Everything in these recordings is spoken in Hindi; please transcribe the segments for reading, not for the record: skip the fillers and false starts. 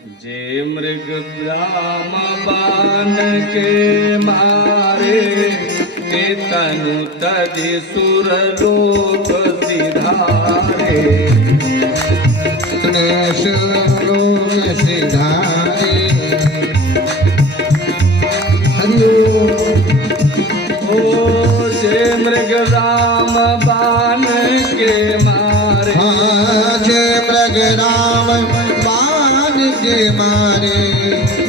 जे मृग राम बाण के मारे, ते तनु तजि सुर लोक सिधारे। सुर लोक सिधारे। जे मृग राम बाण के मारे, जे मृग राम बाण के मारे,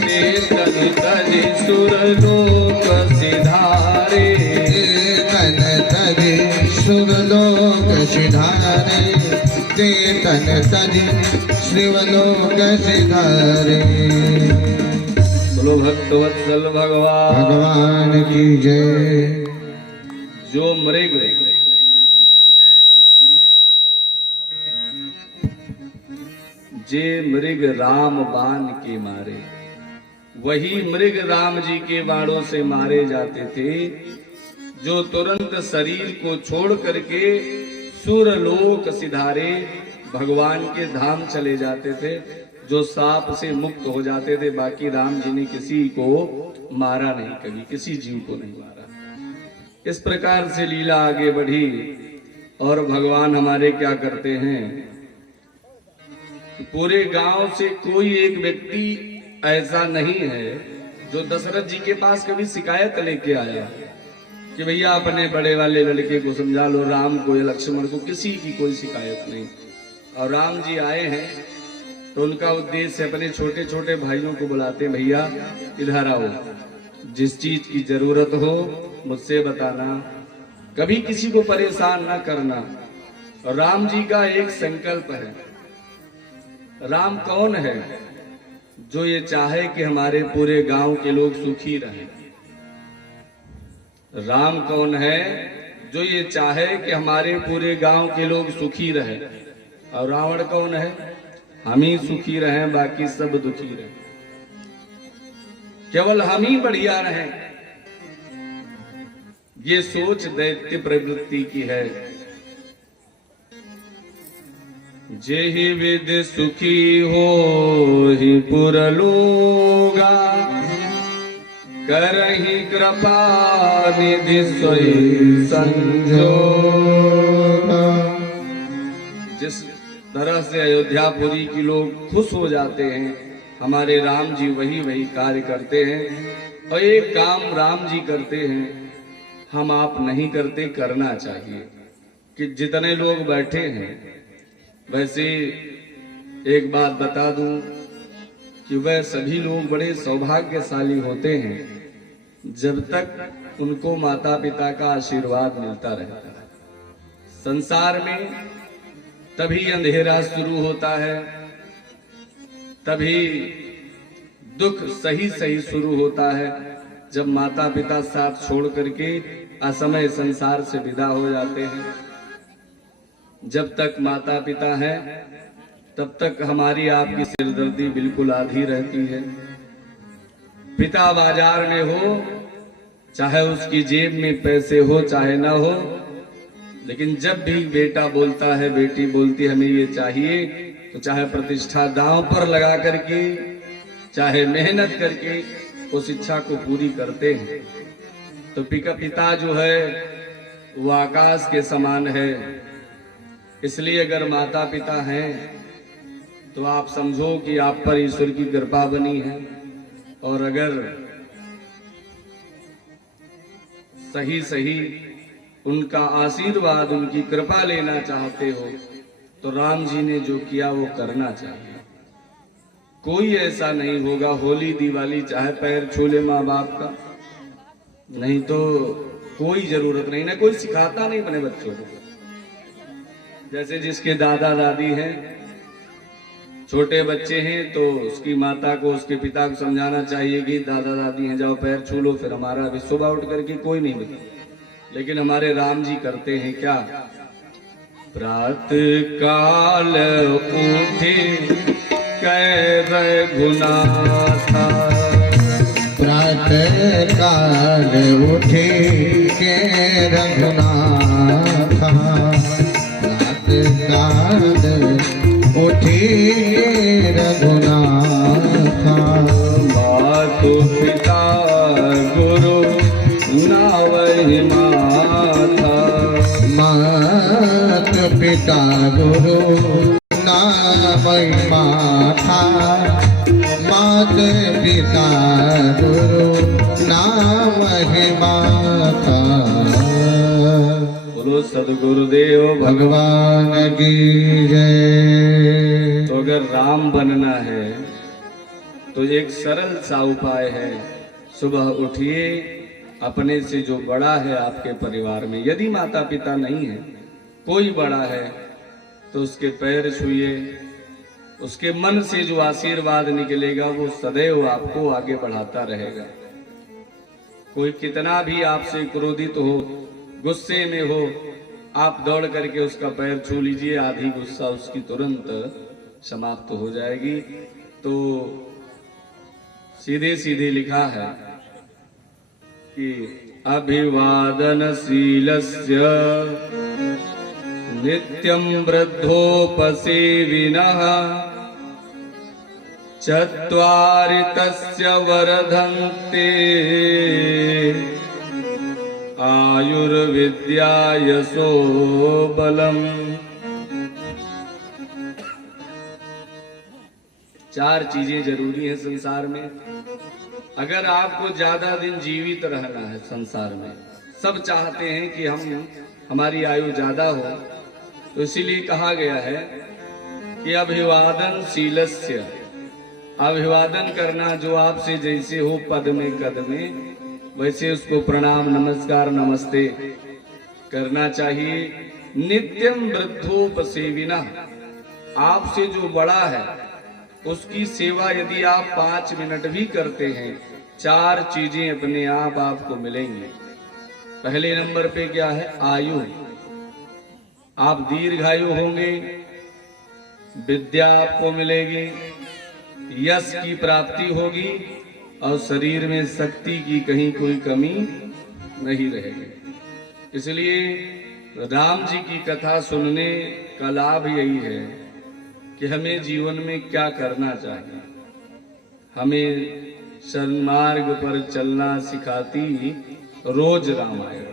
ते तनु तजि सुर लोक सिधारे। तन तजि सुर लोक सिधारे, ते तन तजि शिवलोक सिधारे। बोलो भक्तवत्सल भगवान की जय। जो मृग जे मृग राम बाण के मारे, वही मृग राम जी के बाणों से मारे जाते थे, जो तुरंत शरीर को छोड़ करके सुरलोक सिधारे भगवान के धाम चले जाते थे, जो सांप से मुक्त हो जाते थे। बाकी राम जी ने किसी को मारा नहीं, कभी किसी जीव को नहीं मारा। इस प्रकार से लीला आगे बढ़ी और भगवान हमारे क्या करते हैं, पूरे गांव से कोई एक व्यक्ति ऐसा नहीं है जो दशरथ जी के पास कभी शिकायत लेके आया कि भैया अपने बड़े वाले लड़के को समझा लो, राम को या लक्ष्मण को, किसी की कोई शिकायत नहीं। और राम जी आए हैं तो उनका उद्देश्य अपने छोटे छोटे भाइयों को बुलाते, भैया इधर आओ, जिस चीज की जरूरत हो मुझसे बताना, कभी किसी को परेशान ना करना। और राम जी का एक संकल्प है। राम कौन है जो ये चाहे कि हमारे पूरे गांव के लोग सुखी रहें? राम कौन है जो ये चाहे कि हमारे पूरे गांव के लोग सुखी रहें? और रावण कौन है? हम ही सुखी रहें, बाकी सब दुखी रहें, केवल हम ही बढ़िया रहें। ये सोच दैत्य प्रवृत्ति की है। जेहि विद सुखी हो ही पुरलोगा, करहि कृपा निधि सोई संजोगा। जिस तरह से अयोध्यापुरी के लोग खुश हो जाते हैं, हमारे राम जी वही वही कार्य करते हैं। और एक काम राम जी करते हैं, हम आप नहीं करते, करना चाहिए। कि जितने लोग बैठे हैं, वैसे एक बात बता दूं कि वह सभी लोग बड़े सौभाग्यशाली होते हैं जब तक उनको माता पिता का आशीर्वाद मिलता रहता है। संसार में तभी अंधेरा शुरू होता है, तभी दुख सही सही शुरू होता है, जब माता पिता साथ छोड़ करके असमय संसार से विदा हो जाते हैं। जब तक माता पिता हैं तब तक हमारी आपकी सिरदर्दी बिल्कुल आधी रहती है। पिता बाजार में हो, चाहे उसकी जेब में पैसे हो चाहे ना हो, लेकिन जब भी बेटा बोलता है, बेटी बोलती है हमें ये चाहिए, तो चाहे प्रतिष्ठा दांव पर लगा करके, चाहे मेहनत करके उस इच्छा को पूरी करते हैं। तो पिता जो है वो आकाश के समान है। इसलिए अगर माता पिता हैं तो आप समझो कि आप पर ईश्वर की कृपा बनी है। और अगर सही सही उनका आशीर्वाद, उनकी कृपा लेना चाहते हो तो राम जी ने जो किया वो करना चाहिए। कोई ऐसा नहीं होगा होली दिवाली चाहे पैर छू ले माँ बाप का, नहीं तो कोई जरूरत नहीं, ना कोई सिखाता नहीं अपने बच्चों को। जैसे जिसके दादा दादी हैं, छोटे बच्चे हैं, तो उसकी माता को उसके पिता को समझाना चाहिए कि दादा दादी हैं, जाओ पैर छू लो, फिर हमारा अभी सुबह उठ करके कोई नहीं बता। लेकिन हमारे राम जी करते हैं क्या? प्रातः काल उठे कै रघुनाथा, प्रातः काल उठे के रघुनाथा, प्रातः काल उठे के रघुनाथा। पिता गुरु ना महिमा था, मात पिता गुरु ना महिमा था। बोलो सदगुरुदेव भगवान की जय। तो अगर राम बनना है तो एक सरल सा उपाय है, सुबह उठिए, अपने से जो बड़ा है आपके परिवार में, यदि माता पिता नहीं है, कोई बड़ा है तो उसके पैर छूइए, उसके मन से जो आशीर्वाद निकलेगा वो सदैव आपको आगे बढ़ाता रहेगा। कोई कितना भी आपसे क्रोधित हो, गुस्से में हो, आप दौड़ करके उसका पैर छू लीजिए, आधी गुस्सा उसकी तुरंत समाप्त हो जाएगी। तो सीधे सीधे लिखा है कि अभिवादनशीलस्य नित्यं वृद्धोपसेविनः चत्वारि तस्य वर्धन्ते आयुर्विद्या यशो बलम्। 4 चीजें जरूरी हैं संसार में। अगर आपको ज्यादा दिन जीवित रहना है संसार में, सब चाहते हैं कि हमारी आयु ज्यादा हो, तो इसीलिए कहा गया है कि अभिवादन शीलस्य, अभिवादन करना जो आपसे जैसे हो पद में कद में, वैसे उसको प्रणाम नमस्कार नमस्ते करना चाहिए। नित्यम वृद्धोपसेविना, आपसे जो बड़ा है उसकी सेवा यदि आप 5 मिनट भी करते हैं, 4 चीजें अपने आप आपको मिलेंगी। पहले नंबर पे क्या है? आयु, आप दीर्घायु होंगे, विद्या आपको मिलेगी, यश की प्राप्ति होगी और शरीर में शक्ति की कहीं कोई कमी नहीं रहेगी। इसलिए राम जी की कथा सुनने का लाभ यही है कि हमें जीवन में क्या करना चाहिए। हमें सन्मार्ग पर चलना सिखाती रोज रामायण।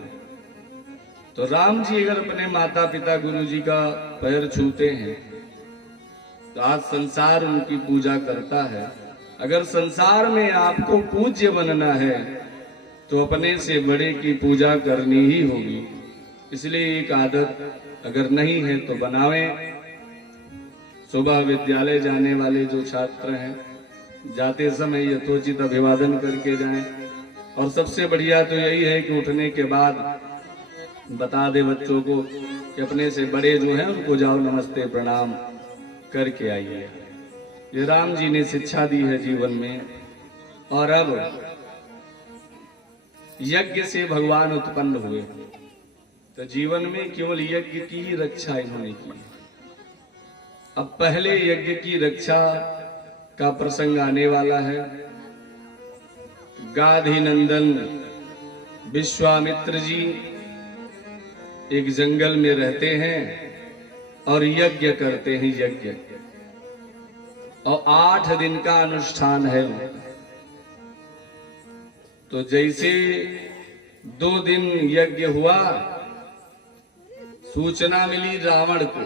तो राम जी अगर अपने माता पिता गुरु जी का पैर छूते हैं तो आज संसार उनकी पूजा करता है। अगर संसार में आपको पूज्य बनना है तो अपने से बड़े की पूजा करनी ही होगी। इसलिए एक आदत अगर नहीं है तो बनावें। सुबह विद्यालय जाने वाले जो छात्र हैं, जाते समय यथोचित अभिवादन करके जाएं। और सबसे बढ़िया तो यही है कि उठने के बाद बता दे बच्चों को कि अपने से बड़े जो हैं उनको जाओ नमस्ते प्रणाम करके आइए। ये राम जी ने शिक्षा दी है जीवन में। और अब यज्ञ से भगवान उत्पन्न हुए, तो जीवन में केवल यज्ञ की ही रक्षा इन्होंने की। अब पहले यज्ञ की रक्षा का प्रसंग आने वाला है। गाधी नंदन विश्वामित्र जी एक जंगल में रहते हैं और यज्ञ करते हैं। यज्ञ और 8 दिन का अनुष्ठान है। तो जैसे 2 दिन यज्ञ हुआ, सूचना मिली रावण को।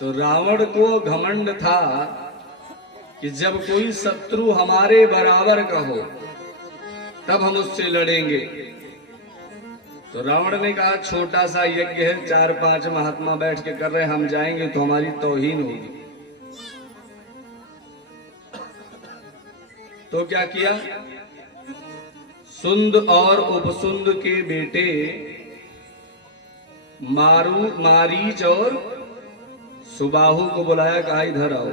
तो रावण को घमंड था कि जब कोई शत्रु हमारे बराबर का हो तब हम उससे लड़ेंगे। तो रावण ने कहा छोटा सा यज्ञ है, 4-5 महात्मा बैठ के कर रहे हैं, हम जाएंगे तो हमारी तौहीन होगी। तो क्या किया? सुंद और उपसुंद के बेटे मारीच और सुबाहु को बुलाया, कहा इधर आओ,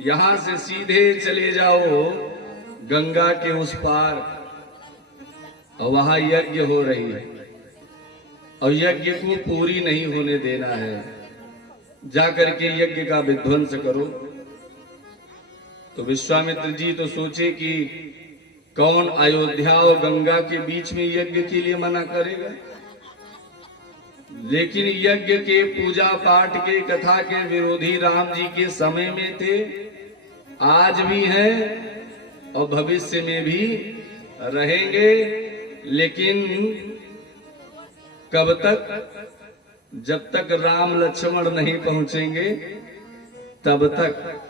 यहां से सीधे चले जाओ गंगा के उस पार, और वहां यज्ञ हो रही है और यज्ञ को पूरी नहीं होने देना है। जाकर के यज्ञ का विध्वंस करो। तो विश्वामित्र जी तो सोचे कि कौन अयोध्या और गंगा के बीच में यज्ञ के लिए मना करेगा। लेकिन यज्ञ के पूजा पाठ के कथा के विरोधी राम जी के समय में थे, आज भी हैं और भविष्य में भी रहेंगे। लेकिन कब तक? जब तक राम लक्ष्मण नहीं पहुंचेंगे तब तक।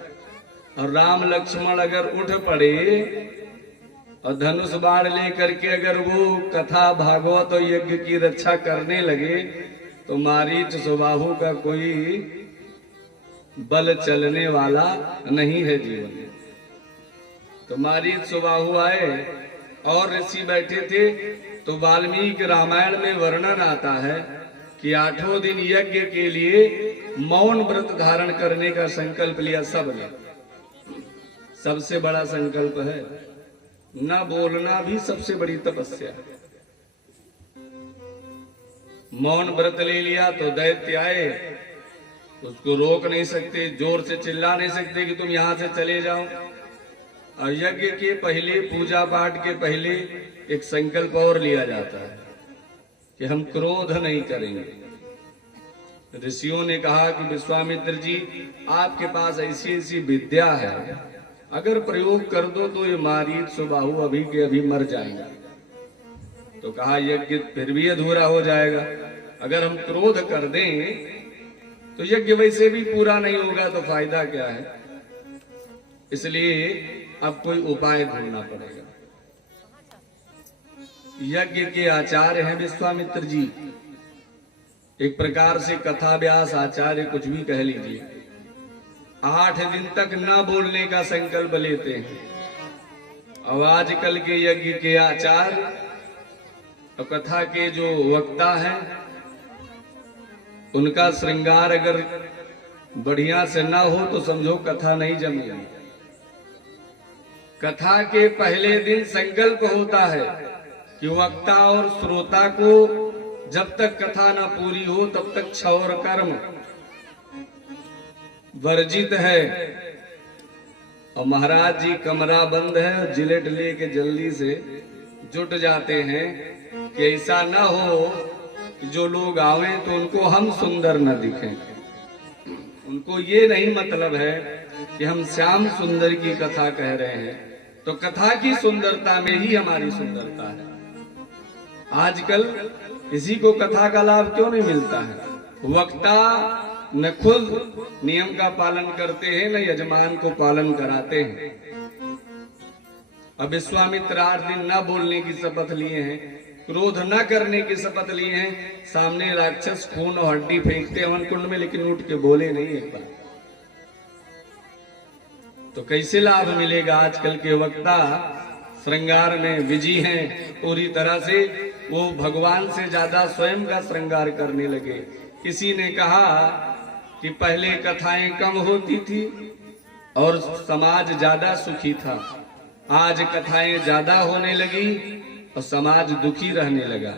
और राम लक्ष्मण अगर उठ पड़े और धनुष बाण लेकर के अगर वो कथा भागवत और यज्ञ की रक्षा करने लगे तो मारीच सुबाहु का कोई बल चलने वाला नहीं है जीवन में। तो मारीच सुबाहु आए और ऋषि बैठे थे। तो वाल्मीकि रामायण में वर्णन आता है कि 8वें दिन यज्ञ के लिए मौन व्रत धारण करने का संकल्प लिया सबने। सबसे बड़ा संकल्प है, न बोलना भी सबसे बड़ी तपस्या है। मौन व्रत ले लिया तो दैत्य आए, उसको रोक नहीं सकते, जोर से चिल्ला नहीं सकते कि तुम यहां से चले जाओ। और यज्ञ के पहले, पूजा पाठ के पहले एक संकल्प और लिया जाता है कि हम क्रोध नहीं करेंगे। ऋषियों ने कहा कि विश्वामित्र जी, आपके पास ऐसी ऐसी विद्या है, अगर प्रयोग कर दो तो ये मारीच सुबाहु अभी के अभी मर जाएंगे। तो कहा यज्ञ फिर भी अधूरा हो जाएगा। अगर हम क्रोध कर दें तो यज्ञ वैसे भी पूरा नहीं होगा, तो फायदा क्या है। इसलिए अब कोई उपाय ढूंढना पड़ेगा। यज्ञ के आचार्य हैं विश्वामित्र जी, एक प्रकार से कथा व्यास आचार्य, कुछ भी कह लीजिए। 8 दिन तक न बोलने का संकल्प लेते हैं। अब आजकल के यज्ञ के आचार्य और कथा के जो वक्ता हैं, उनका श्रृंगार अगर बढ़िया से ना हो तो समझो कथा नहीं जमेगी। कथा के पहले दिन संकल्प होता है कि वक्ता और श्रोता को जब तक कथा न पूरी हो तब तक क्षौर कर्म वर्जित है। और महाराज जी कमरा बंद है, जिलेट लेके जल्दी से जुट जाते हैं कि ऐसा ना हो कि जो लोग आवे तो उनको हम सुंदर न दिखें। उनको ये नहीं मतलब है कि हम श्याम सुंदर की कथा कह रहे हैं, तो कथा की सुंदरता में ही हमारी सुंदरता है। आजकल किसी को कथा का लाभ क्यों नहीं मिलता है? वक्ता न खुद नियम का पालन करते हैं, न यजमान को पालन कराते हैं। अब विश्वामित्र 8 दिन न बोलने की शपथ लिए हैं, क्रोध न करने की शपथ लिए हैं। सामने राक्षस खून और हड्डी फेंकते हैं वन कुंड में, लेकिन उठ के बोले नहीं एक बार। तो कैसे लाभ मिलेगा? आजकल के वक्ता श्रृंगार में बिजी हैं पूरी तरह से, वो भगवान से ज्यादा स्वयं का श्रृंगार करने लगे। किसी ने कहा कि पहले कथाएं कम होती थी और समाज ज्यादा सुखी था, आज कथाएं ज्यादा होने लगी और समाज दुखी रहने लगा।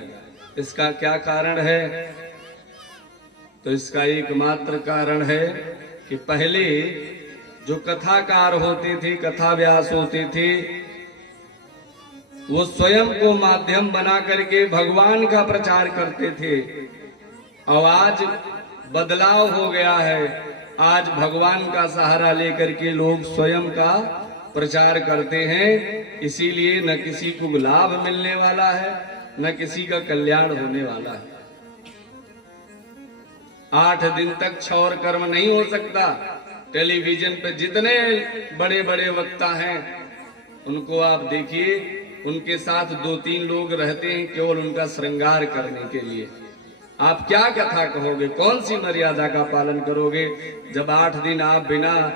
इसका क्या कारण है? तो इसका एकमात्र कारण है कि पहले जो कथाकार होते थे, कथा व्यास होते थे, वो स्वयं को माध्यम बना करके भगवान का प्रचार करते थे। और आज बदलाव हो गया है, आज भगवान का सहारा लेकर के लोग स्वयं का प्रचार करते हैं। इसीलिए न किसी को लाभ मिलने वाला है, न किसी का कल्याण होने वाला है। 8 दिन तक क्षौर कर्म नहीं हो सकता। टेलीविजन पे जितने बड़े बड़े वक्ता हैं उनको आप देखिए, उनके साथ 2-3 लोग रहते हैं केवल उनका श्रृंगार करने के लिए। आप क्या कथा कहोगे? कौन सी मर्यादा का पालन करोगे? जब 8 दिन आप बिना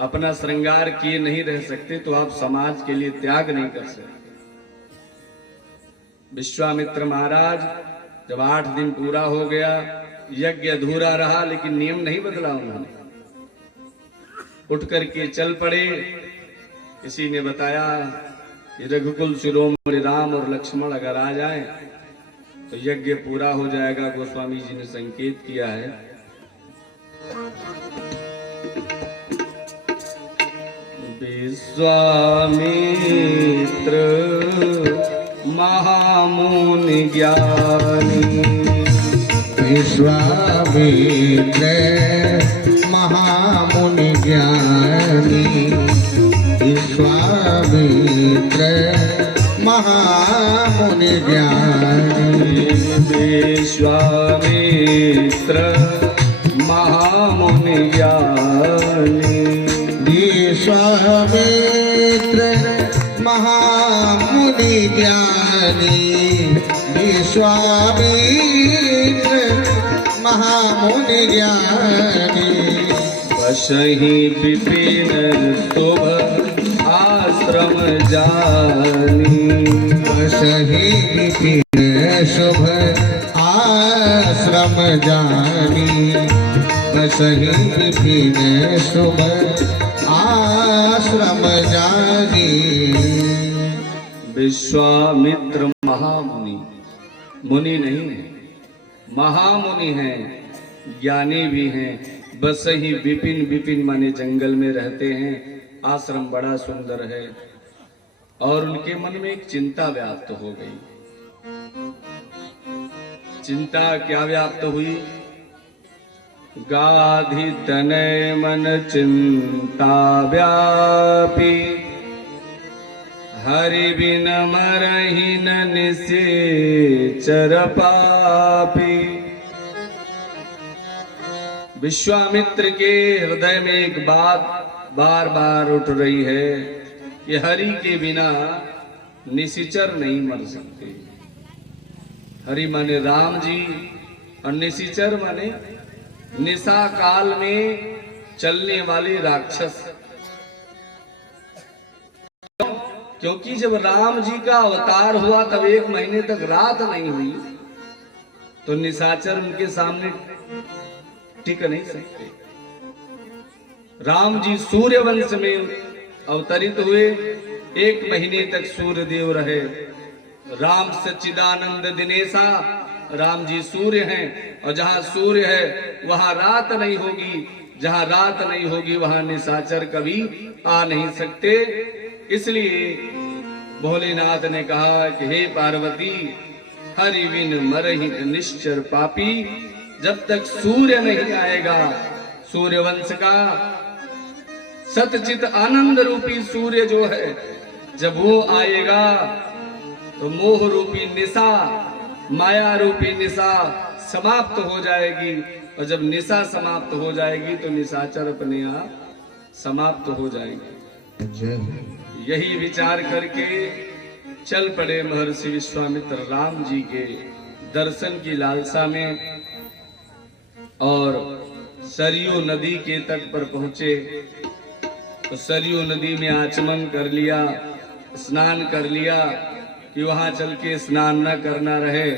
अपना श्रृंगार किए नहीं रह सकते तो आप समाज के लिए त्याग नहीं कर सकते। विश्वामित्र महाराज जब 8 दिन पूरा हो गया, यज्ञ अधूरा रहा, लेकिन नियम नहीं बदला उन्होंने। उठ करके चल पड़े। किसी ने बताया कि रघुकुल शिरोमणि राम और लक्ष्मण अगर आ जाएं तो यज्ञ पूरा हो जाएगा। गोस्वामी जी ने संकेत किया है। विश्वामित्र महामुनि ज्ञानी, विश्वामित्र महामुनि ज्ञानी, विश्वामित्र महामुनि ज्ञानी, विश्वामित्र महामुनि ज्ञानी। विश्वामित्र महामुनि ज्ञानी, विश्वामित्र महामुनि ज्ञानी। बसहि विपिन शुभ आश्रम जानी। बसहि विपिन शुभ आश्रम जानी। बसहि विपिन शुभ आश्रम जानी। विश्वामित्र महामुनि, मुनि नहीं है, महामुनि हैं, ज्ञानी भी हैं। बस ही विपिन, विपिन माने जंगल में रहते हैं। आश्रम बड़ा सुंदर है। और उनके मन में एक चिंता व्याप्त हो गई। चिंता क्या व्याप्त हुई? गाधि तनय मन चिंता व्यापी, हरि बिन मरहि न निशाचर पापी। विश्वामित्र के हृदय में एक बात बार बार उठ रही है कि हरि के बिना निशाचर नहीं मर सकते। हरि माने राम जी और निशाचर माने निशा काल में चलने वाले राक्षस। क्योंकि जब राम जी का अवतार हुआ तब 1 महीने तक रात नहीं हुई, तो निशाचर उनके सामने टिक नहीं सकते। राम जी सूर्य वंश में अवतरित हुए, 1 महीने तक सूर्य देव रहे। राम सच्चिदानंद दिनेशा, राम जी सूर्य हैं, और जहां सूर्य है वहां रात नहीं होगी, जहां रात नहीं होगी वहां निशाचर कभी आ नहीं सकते। इसलिए भोलेनाथ ने कहा कि हे पार्वती, हरि बिन मरहि निश्चर पापी। जब तक सूर्य नहीं आएगा, सूर्य वंश का सतचित आनंद रूपी सूर्य जो है, जब वो आएगा तो मोह रूपी निशा, माया रूपी निशा समाप्त हो जाएगी। और जब निशा समाप्त हो जाएगी तो निशाचर अपने आप समाप्त हो जाएंगे। यही विचार करके चल पड़े महर्षि विश्वामित्र राम जी के दर्शन की लालसा में, और सरयू नदी के तट पर पहुंचे। तो सरयू नदी में आचमन कर लिया, स्नान कर लिया कि वहां चल के स्नान न करना रहे,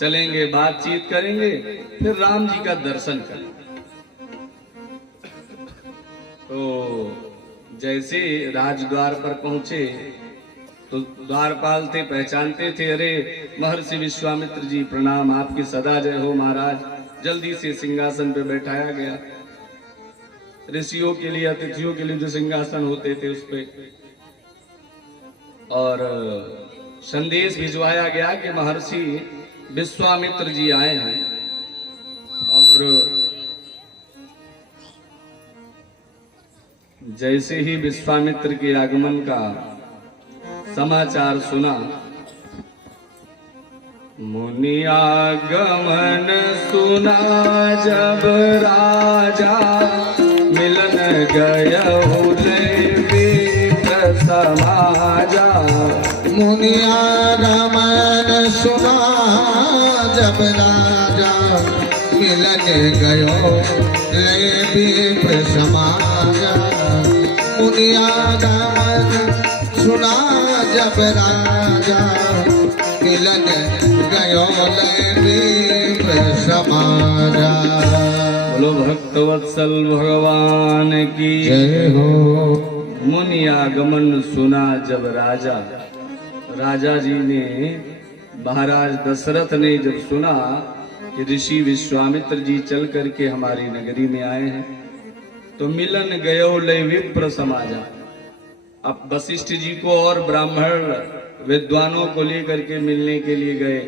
चलेंगे बातचीत करेंगे, फिर राम जी का दर्शन करेंगे। तो जैसे राजद्वार पर पहुंचे तो द्वारपाल थे, पहचानते थे, अरे महर्षि विश्वामित्र जी प्रणाम, आपकी सदा जय हो महाराज। जल्दी से सिंहासन पे बैठाया गया। ऋषियों के लिए, अतिथियों के लिए जो सिंहासन होते थे उस पे, और संदेश भिजवाया गया कि महर्षि विश्वामित्र जी आए हैं। और जैसे ही विश्वामित्र के आगमन का समाचार सुना, मुनि आगमन सुना जब राजा, मिलन गयहु विप्र समाजा। मुनि आगमन सुना जब राजा, मिलन गयो विप्र समाजा। मुनि आगमन सुना जब राजा, मिलन गयो विप्र समाजा। बोलो भक्तवत्सल भगवान की जय हो। मुनि आगमन सुना जब राजा, राजा जी ने, महाराज दशरथ ने जब सुना कि ऋषि विश्वामित्र जी चल करके हमारी नगरी में आए हैं, तो मिलन गयो लय विप्र समाजा। अब वशिष्ठ जी को और ब्राह्मण विद्वानों को लेकर के मिलने के लिए गए,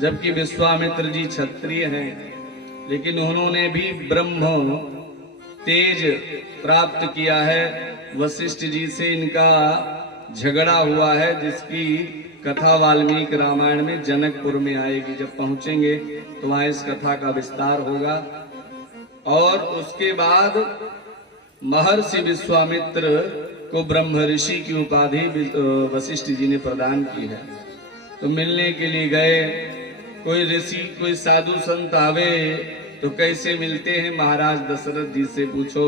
जबकि विश्वामित्र जी क्षत्रिय हैं, लेकिन उन्होंने भी ब्रह्म तेज प्राप्त किया है। वशिष्ठ जी से इनका झगड़ा हुआ है, जिसकी कथा वाल्मीकि रामायण में जनकपुर में आएगी। जब पहुंचेंगे तो वहां इस कथा का विस्तार होगा। और उसके बाद महर्षि विश्वामित्र को ब्रह्म ऋषि की उपाधि वशिष्ठ जी ने प्रदान की है। तो मिलने के लिए गए, कोई ऋषि कोई साधु संत आवे तो कैसे मिलते हैं, महाराज दशरथ जी से पूछो।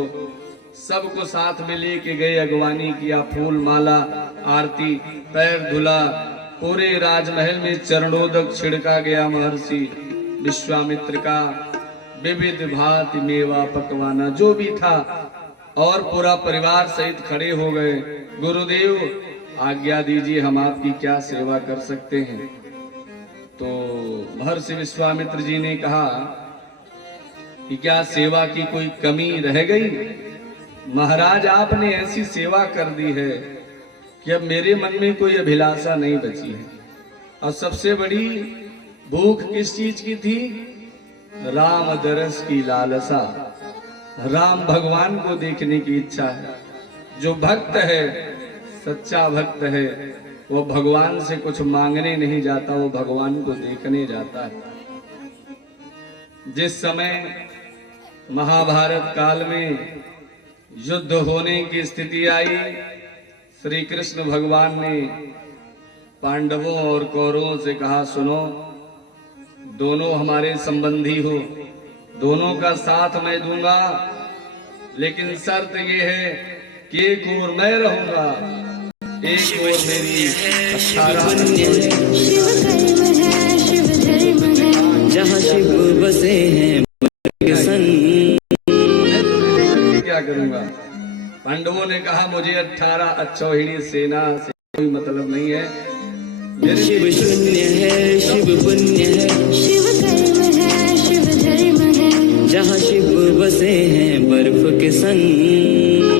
सबको साथ में लेके गए, अगवानी किया, फूल माला आरती, पैर धुला, पूरे राजमहल में चरणोदक छिड़का गया महर्षि विश्वामित्र का, विविध भांति मेवा पकवाना जो भी था, और पूरा परिवार सहित खड़े हो गए। गुरुदेव आज्ञा दीजिए, हम आपकी क्या सेवा कर सकते हैं। तो महर्षि विश्वामित्र जी ने कहा कि क्या सेवा की कोई कमी रह गई? महाराज आपने ऐसी सेवा कर दी है कि अब मेरे मन में कोई अभिलाषा नहीं बची है। और सबसे बड़ी भूख किस चीज की थी? राम दरस की लालसा, राम भगवान को देखने की इच्छा है। जो भक्त है, सच्चा भक्त है, वो भगवान से कुछ मांगने नहीं जाता, वो भगवान को देखने जाता है। जिस समय महाभारत काल में युद्ध होने की स्थिति आई, श्री कृष्ण भगवान ने पांडवों और कौरवों से कहा, सुनो, दोनों हमारे संबंधी हो, दोनों का साथ मैं दूंगा, लेकिन शर्त ये है कि एक ओर मैं रहूंगा, एक ओर मेरी 18 शिव कर्म है, शिव धर्म है, जहाँ शिव बसे हैं क्या करूंगा। पांडवों ने कहा, मुझे 18 अक्षौहिणी सेना से कोई मतलब नहीं है, मेरे शिव शून्य है, शिव पुण्य है, शिव कर्म है, शिव धर्म है, जहाँ शिव बसे हैं बर्फ के संग।